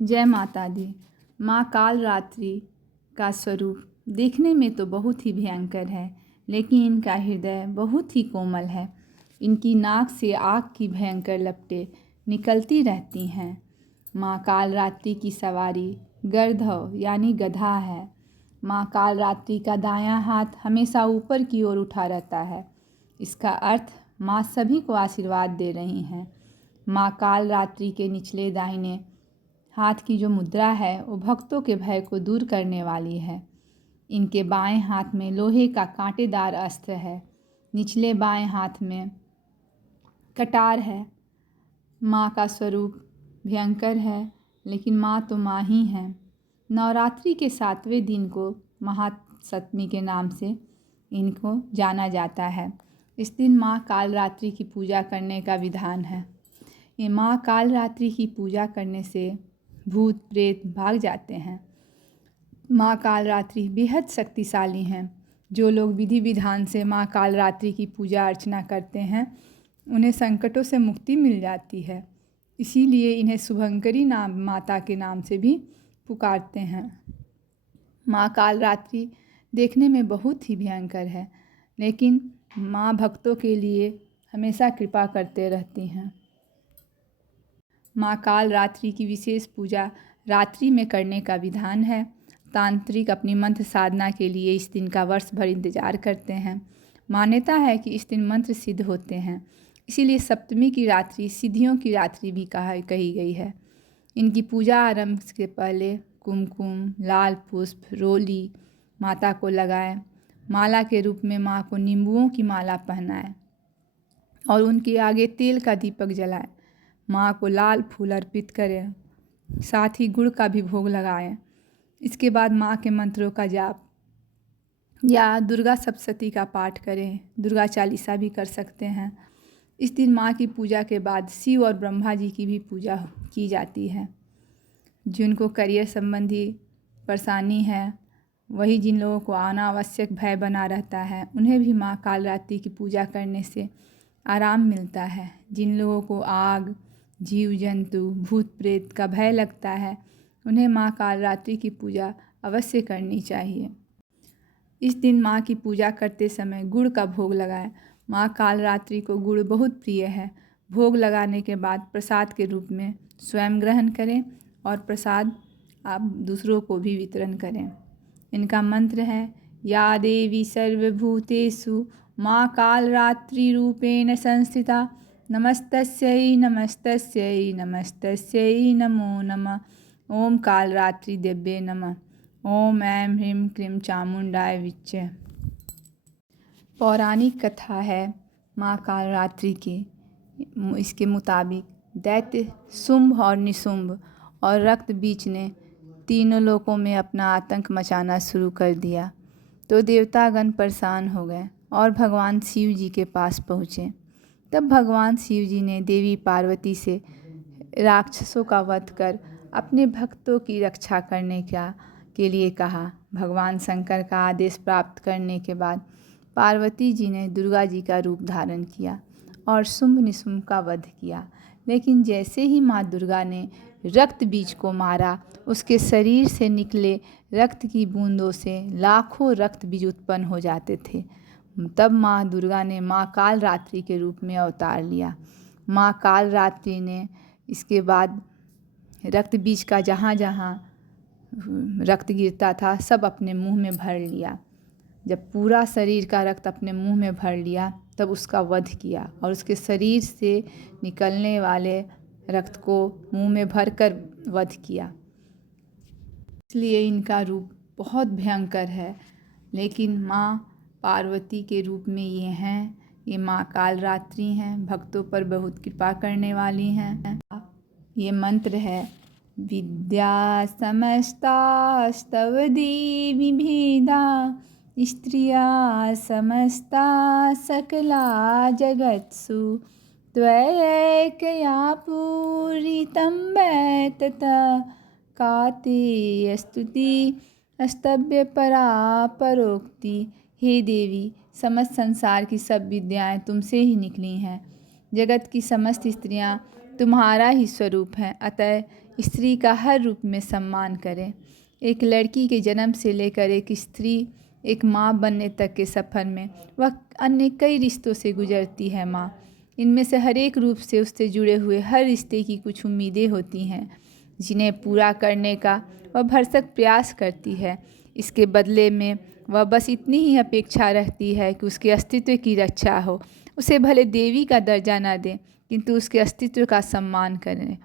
जय माता दी। माँ कालरात्रि का स्वरूप देखने में तो बहुत ही भयंकर है, लेकिन इनका हृदय बहुत ही कोमल है। इनकी नाक से आग की भयंकर लपटें निकलती रहती हैं। माँ कालरात्रि की सवारी गर्दभ यानी गधा है। माँ कालरात्रि का दायां हाथ हमेशा ऊपर की ओर उठा रहता है। इसका अर्थ माँ सभी को आशीर्वाद दे रही हैं। माँ कालरात्रि के निचले दाहिने हाथ की जो मुद्रा है वो भक्तों के भय को दूर करने वाली है। इनके बाएं हाथ में लोहे का कांटेदार अस्त्र है। निचले बाएं हाथ में कटार है। माँ का स्वरूप भयंकर है, लेकिन माँ तो माँ ही है। नवरात्रि के 7वें दिन को महासप्तमी के नाम से इनको जाना जाता है। इस दिन माँ कालरात्रि की पूजा करने का विधान है। ये माँ कालरात्रि की पूजा करने से भूत प्रेत भाग जाते हैं। माँ कालरात्रि बेहद शक्तिशाली हैं। जो लोग विधि विधान से माँ कालरात्रि की पूजा अर्चना करते हैं उन्हें संकटों से मुक्ति मिल जाती है। इसीलिए इन्हें शुभंकरी नाम माता के नाम से भी पुकारते हैं। माँ कालरात्रि देखने में बहुत ही भयंकर है, लेकिन माँ भक्तों के लिए हमेशा कृपा करते रहती हैं। माँ कालरात्रि की विशेष पूजा रात्रि में करने का विधान है। तांत्रिक अपनी मंत्र साधना के लिए इस दिन का वर्ष भर इंतजार करते हैं। मान्यता है कि इस दिन मंत्र सिद्ध होते हैं, इसीलिए सप्तमी की रात्रि सिद्धियों की रात्रि भी कही गई है। इनकी पूजा आरंभ से पहले कुमकुम, लाल पुष्प, रोली माता को लगाएं। माला के रूप में माँ को नींबुओं की माला पहनाएं और उनके आगे तेल का दीपक जलाएं। माँ को लाल फूल अर्पित करें, साथ ही गुड़ का भी भोग लगाएं। इसके बाद माँ के मंत्रों का जाप या दुर्गा सप्तशती का पाठ करें। दुर्गा चालीसा भी कर सकते हैं। इस दिन माँ की पूजा के बाद शिव और ब्रह्मा जी की भी पूजा की जाती है। जिनको करियर संबंधी परेशानी है, वही जिन लोगों को अनावश्यक भय बना रहता है, उन्हें भी माँ कालरात्रि की पूजा करने से आराम मिलता है। जिन लोगों को आग, जीव जंतु, भूत प्रेत का भय लगता है, उन्हें माँ कालरात्रि की पूजा अवश्य करनी चाहिए। इस दिन माँ की पूजा करते समय गुड़ का भोग लगाएं। माँ कालरात्रि को गुड़ बहुत प्रिय है। भोग लगाने के बाद प्रसाद के रूप में स्वयं ग्रहण करें और प्रसाद आप दूसरों को भी वितरण करें। इनका मंत्र है, या देवी सर्वभूतेषु माँ कालरात्रि रूपेण संस्थिता नमस्तस्यै नमस्तस्यै नमस्तस्यै नमो नमः। ओम कालरात्रि देव्ये नमः। ओम ऐं ह्रीं क्लीं चामुंडाय विच्चे। पौराणिक कथा है माँ कालरात्रि की। इसके मुताबिक दैत्य शुंभ और निशुंभ और रक्त बीज ने तीनों लोकों में अपना आतंक मचाना शुरू कर दिया, तो देवतागण परेशान हो गए और भगवान शिव जी के पास पहुँचे। तब भगवान शिव जी ने देवी पार्वती से राक्षसों का वध कर अपने भक्तों की रक्षा करने के लिए कहा। भगवान शंकर का आदेश प्राप्त करने के बाद पार्वती जी ने दुर्गा जी का रूप धारण किया और शुंभ निशुंभ का वध किया। लेकिन जैसे ही माँ दुर्गा ने रक्त बीज को मारा, उसके शरीर से निकले रक्त की बूंदों से लाखों रक्त बीज उत्पन्न हो जाते थे। तब माँ दुर्गा ने माँ कालरात्रि के रूप में अवतार लिया। माँ कालरात्रि ने इसके बाद रक्त बीज का जहाँ जहाँ रक्त गिरता था सब अपने मुंह में भर लिया। जब पूरा शरीर का रक्त अपने मुंह में भर लिया तब उसका वध किया और उसके शरीर से निकलने वाले रक्त को मुंह में भरकर वध किया। इसलिए इनका रूप बहुत भयंकर है, लेकिन माँ पार्वती के रूप में ये हैं। ये माँ कालरात्रि हैं, भक्तों पर बहुत कृपा करने वाली हैं। ये मंत्र है, विद्या समस्तास्तव देवी भेदा स्त्रिया समस्ता सकला जगत्सु त्वयैकया पूरितं वै ततः काते स्तुति स्तव्य परा परोक्ति। हे देवी, समस्त संसार की सब विद्याएं तुमसे ही निकली हैं। जगत की समस्त स्त्रियां तुम्हारा ही स्वरूप है, अतः स्त्री का हर रूप में सम्मान करें। एक लड़की के जन्म से लेकर एक स्त्री एक माँ बनने तक के सफ़र में वह अन्य कई रिश्तों से गुजरती है। माँ इनमें से हर एक रूप से उससे जुड़े हुए हर रिश्ते की कुछ उम्मीदें होती हैं, जिन्हें पूरा करने का वह भरसक प्रयास करती है। इसके बदले में वह बस इतनी ही अपेक्षा रखती है कि उसके अस्तित्व की रक्षा हो। उसे भले देवी का दर्जा न दें, किंतु उसके अस्तित्व का सम्मान करें।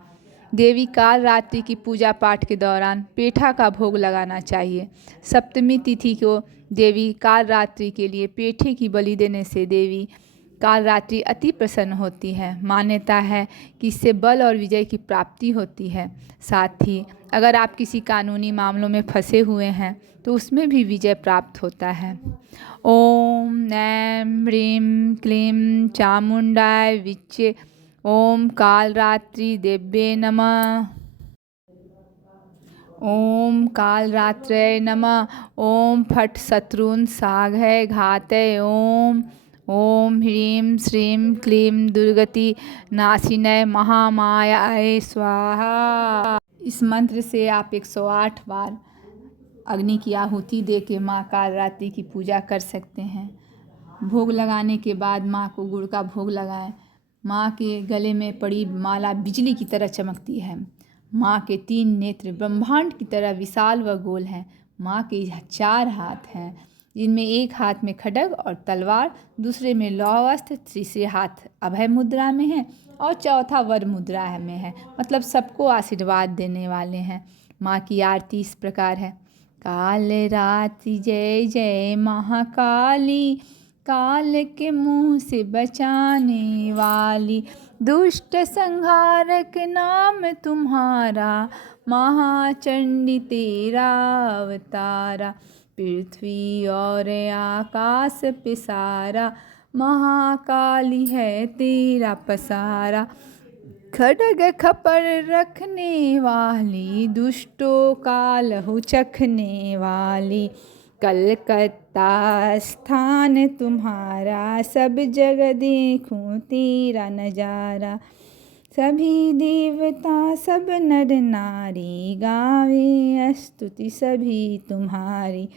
देवी काल रात्रि की पूजा पाठ के दौरान पेठा का भोग लगाना चाहिए। सप्तमी तिथि को देवी काल रात्रि के लिए पेठे की बलि देने से देवी काल रात्रि अति प्रसन्न होती है। मान्यता है कि इससे बल और विजय की प्राप्ति होती है। साथ ही अगर आप किसी कानूनी मामलों में फंसे हुए हैं तो उसमें भी विजय प्राप्त होता है। ओम नैम ह्रीं क्लीं चामुंडाय विच्चे ओम कालरात्रि देव्ये नमः। ओम कालरात्रये नमः। ओम फट् शत्रून् साघय घातय। ओम ह्रीं श्रीं क्लीं दुर्गति नाशिनय महामायाय स्वाहा। इस मंत्र से आप 108 बार अग्नि की आहुति दे के माँ कालरात्रि की पूजा कर सकते हैं। भोग लगाने के बाद माँ को गुड़ का भोग लगाएं। माँ के गले में पड़ी माला बिजली की तरह चमकती है। माँ के 3 नेत्र ब्रह्मांड की तरह विशाल व गोल हैं। माँ के 4 हाथ हैं, जिनमें एक हाथ में खड्ग और तलवार, दूसरे में लौहस्त्र, तीसरे हाथ अभय मुद्रा में है और चौथा वर मुद्रा में है, मतलब सबको आशीर्वाद देने वाले हैं। माँ की आरती इस प्रकार है। काल रात्रि जय जय महाकाली, काल के मुँह से बचाने वाली, दुष्ट संहारक नाम तुम्हारा, महाचंडी तेरा अवतारा, पृथ्वी और आकाश पे सारा, महाकाली है तेरा पसारा, खड्ग खपर रखने वाली, दुष्टों का लहू चखने वाली, कलकत्ता स्थान तुम्हारा, सब जगह देखूं तेरा नजारा, सभी देवता सब नर नारी, गावे स्तुति सभी तुम्हारी,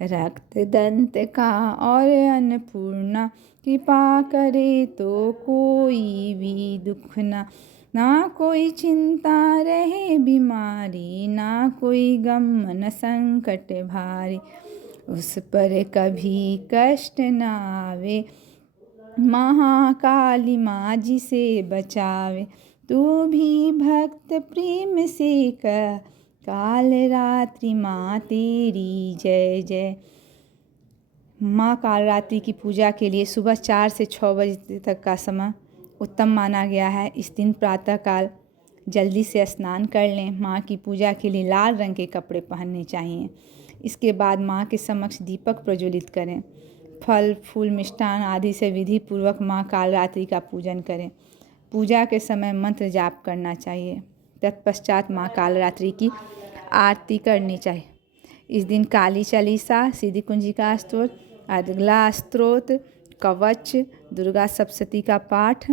रक्त दंत का और अन्नपूर्णा, कृपा करे तो कोई भी दुख ना कोई चिंता रहे बीमारी, ना कोई गम न संकट भारी, उस पर कभी कष्ट न आवे, महाकाली माँ जिसे बचावे, तू भी भक्त प्रेम से कर, काल रात्रि माँ तेरी जय जय। माँ काल रात्रि की पूजा के लिए सुबह 4 से 6 बजे तक का समय उत्तम माना गया है। इस दिन प्रातःकाल जल्दी से स्नान कर लें। माँ की पूजा के लिए लाल रंग के कपड़े पहनने चाहिए। इसके बाद माँ के समक्ष दीपक प्रज्वलित करें। फल फूल मिष्ठान आदि से विधि पूर्वक माँ कालरात्रि का पूजन करें। पूजा के समय मंत्र जाप करना चाहिए। तत्पश्चात माँ कालरात्रि की आरती करनी चाहिए। इस दिन काली चालीसा, सिद्धि कुंजिका स्तोत्र, अर्गला स्तोत्र, कवच, दुर्गा सप्तशती का पाठ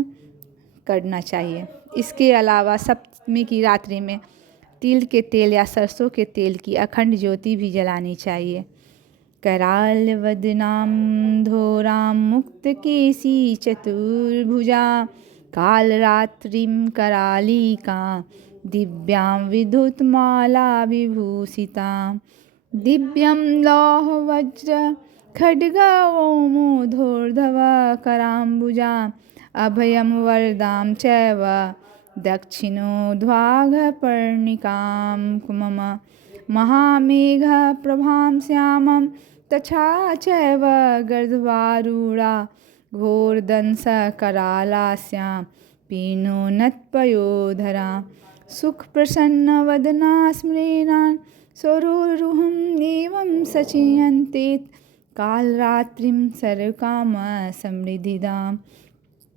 करना चाहिए। इसके अलावा सप्तमी की रात्रि में तिल के तेल या सरसों के तेल की अखंड ज्योति भी जलानी चाहिए। कराल वदनाम धोराम मुक्त केसी चतुर्भुजा, काल रात्रिम करालिका, दिव्यां विद्युतमाला विभूषिता, दिव्यं लौह वज्र खड्गा ओमोधोर्धव कराम्बुजा, अभयं वरदां चैव दक्षिणोद्वाघपर्णिकां कुमम, महामेघ प्रभां श्यामं तथा चैव गर्दवारूढा, घोरदंशकरालास्यां पीनोन्नतपयोधरा, सुखप्रसन्नवदना स्मरेणान् स्वरोरुहं एवं सचियन्ते, कालरात्रिं सर्वकामसमृद्धिदाम्।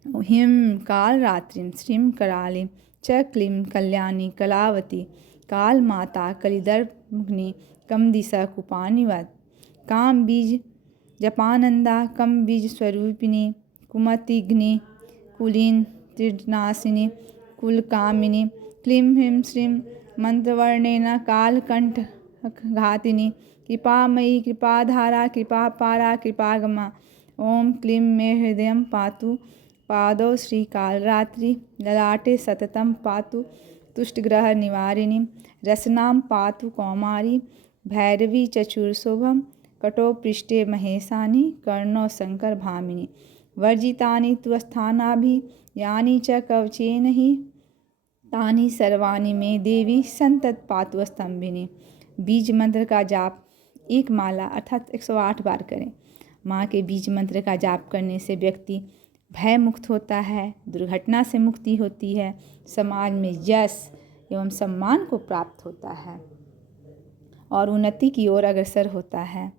ह्रीं कालरात्रिं श्रीं करालीं च क्लीं कल्याणी कलावती, कालमाता कलिदर्पघ्नि कमदिशा कुपानिवत्, काम बीज जपानंदा कम बीज स्वरूपिणी, कुमतिघ्नि कुलीन त्रिनाशिनी, कुलकामिनी क्लीं ह्रीं श्रीं मंत्रवर्णेन कालकंठघातिनी कृपामयी कृपाधारा कृपापारा कृपागमा। ओम क्लीं मे हृदयं पातु पादौ श्रीकालरात्रि ललाटे सततं पातु तुष्टग्रह निवारिणी रसनां पातु कौमारी भैरवी चक्षुर्शोभं कटौ पृष्ठे महेशानी कर्णौ शंकर भामिनी वर्जितानि तु स्थानाभि यानि च कवचेन हि तानि सर्वाणि मे देवी संतत पातु स्तंभिनी। बीज मंत्र का जाप एक माला अर्थात 108 बार करें। माँ के बीज मंत्र का जाप करने से व्यक्ति भय मुक्त होता है, दुर्घटना से मुक्ति होती है, समाज में यश एवं सम्मान को प्राप्त होता है और उन्नति की ओर अग्रसर होता है।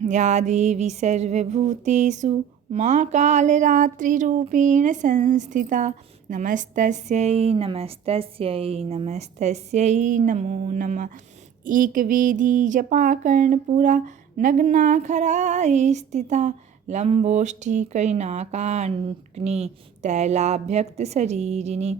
या देवी सर्वभूतेषु माँ कालरात्रिरूपेण संस्थिता नमस्तस्यै नमस्तस्यै नमस्तस्यै नमो नमः। एकवेदी जपाकर्णपुरा नग्नाखराय स्थिता लंबोष्ठी करिनाकाग्नि तैलाभ्यक्त शरीरिणी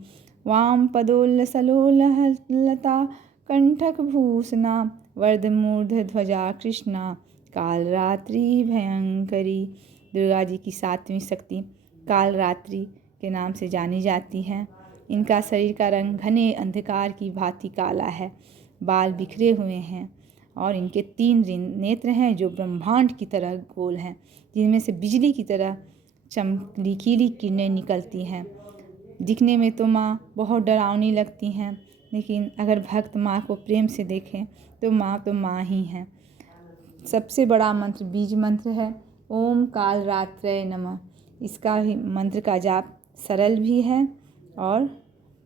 वाम पदोल्लसलोलहलता कंठकभूषणा वर्धमूर्धध्वजा कृष्णा कालरात्रि भयंकरी। दुर्गा जी की 7वीं शक्ति कालरात्रि के नाम से जानी जाती है। इनका शरीर का रंग घने अंधकार की भांति काला है, बाल बिखरे हुए हैं और इनके 3 नेत्र हैं जो ब्रह्मांड की तरह गोल हैं, जिनमें से बिजली की तरह चमकीली किरणें निकलती हैं। दिखने में तो माँ बहुत डरावनी लगती हैं, लेकिन अगर भक्त माँ को प्रेम से देखें तो माँ ही हैं। सबसे बड़ा मंत्र बीज मंत्र है ओम कालरात्रय नमः। इसका भी मंत्र का जाप सरल भी है और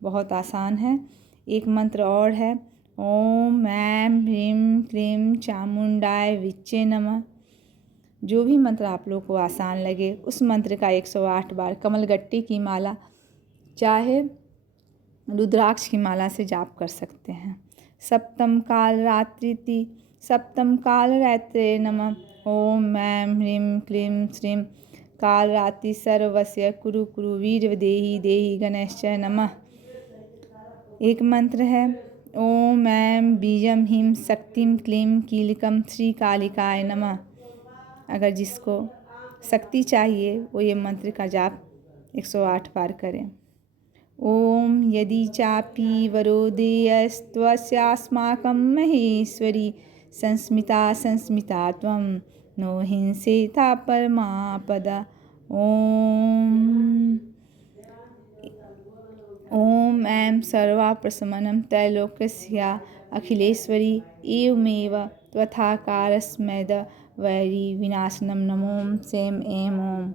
बहुत आसान है। एक मंत्र और है ओम ऐं ह्रीं क्लीं चामुंडाय विच्चे नमः। जो भी मंत्र आप लोग को आसान लगे उस मंत्र का 108 बार कमलगट्टे की माला चाहे रुद्राक्ष की माला से जाप कर सकते हैं। सप्तम कालरात्रिति सप्तम कालरात्रे नमः। ओम ऐं ह्रीं क्लीं श्रीं कालरात्रि सर्वस्य कुरु कुरु वीर देहि देहि गणेश नमः। एक मंत्र है ओम ऐं बीजम ह्रीं शक्तिं क्लीं कीलकम श्री कालिकाय नमः। अगर जिसको शक्ति चाहिए वो ये मंत्र का जाप 108 बार करें। ओम यदि चापि वरोदेयस्त्वस्यास्माकं महेश्वरी संस्मिता संस्मिता त्वं नो हिंसेथा परमापदा। ओम ऐं सर्वाप्रशमनं त्रैलोक्यस्या अखिलेश्वरी एवमेव त्वथाकारस्मैद वैरी विनाशनम नमो सेम एम ओम।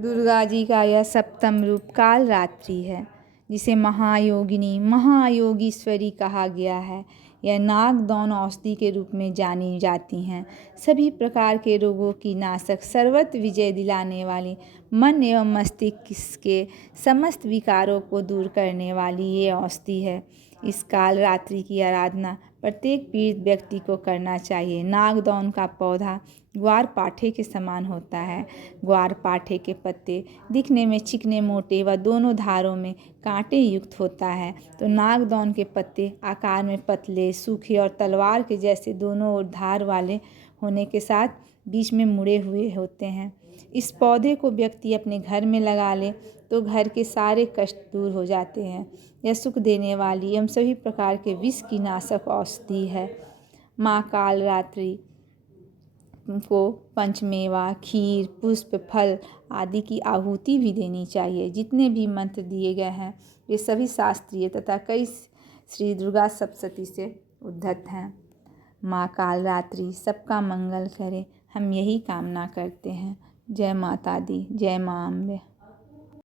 दुर्गा जी का यह 7वां रूप कालरात्रि है, जिसे महायोगिनी महायोगीश्वरी कहा गया है। यह नागदौन औषधि के रूप में जानी जाती हैं। सभी प्रकार के रोगों की नाशक, सर्वत्र विजय दिलाने वाली, मन एवं मस्तिष्क के समस्त विकारों को दूर करने वाली ये औषधि है। इस कालरात्रि की आराधना प्रत्येक पीड़ित व्यक्ति को करना चाहिए। नागदौन का पौधा ग्वारपाठे के समान होता है। ग्वारपाठे के पत्ते दिखने में चिकने मोटे व दोनों धारों में कांटे युक्त होता है, तो नागदौन के पत्ते आकार में पतले, सूखे और तलवार के जैसे दोनों ओर धार वाले होने के साथ बीच में मुड़े हुए होते हैं। इस पौधे को व्यक्ति अपने घर में लगा ले तो घर के सारे कष्ट दूर हो जाते हैं। यह सुख देने वाली एवं सभी प्रकार के विष की नाशक औषधि है। माँ कालरात्रि को पंचमेवा, खीर, पुष्प, फल आदि की आहुति भी देनी चाहिए। जितने भी मंत्र दिए गए हैं वे सभी शास्त्रीय तथा कई श्री दुर्गा सप्तशती से उद्धत हैं। माँ कालरात्रि सबका मंगल करे, हम यही कामना करते हैं। जय माता दी, जय माँ अम्बे।